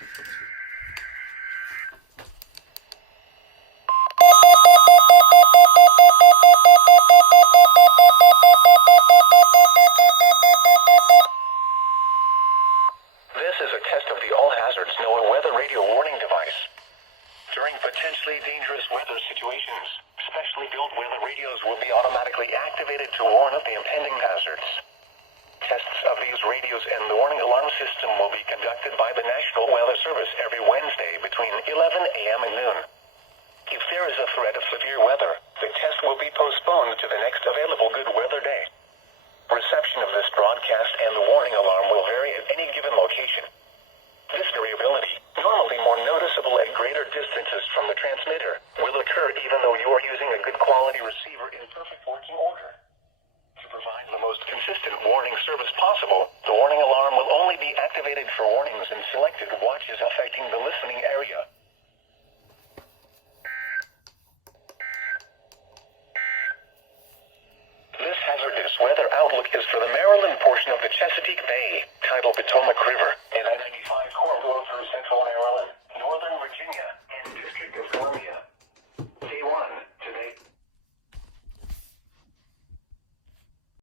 This is a test of the All Hazards NOAA weather radio warning device. During potentially dangerous weather situations, specially built weather radios will be automatically activated to warn of the impending hazards. Tests of these radios and the warning alarm system will be conducted by the National Weather Service every Wednesday between 11 a.m. and noon. If there is a threat of severe weather, the test will be postponed to the next available good weather day. Reception of this broadcast and the warning alarm will vary at any given location. This variability, normally more noticeable at greater distances from the transmitter, will occur even though you are using a good quality receiver in perfect working order. To provide the most consistent warning service possible, the warning alarm will only be activated for warnings in selected watches affecting the listening area. This hazardous weather outlook is for the Maryland portion of the Chesapeake Bay, tidal Potomac River,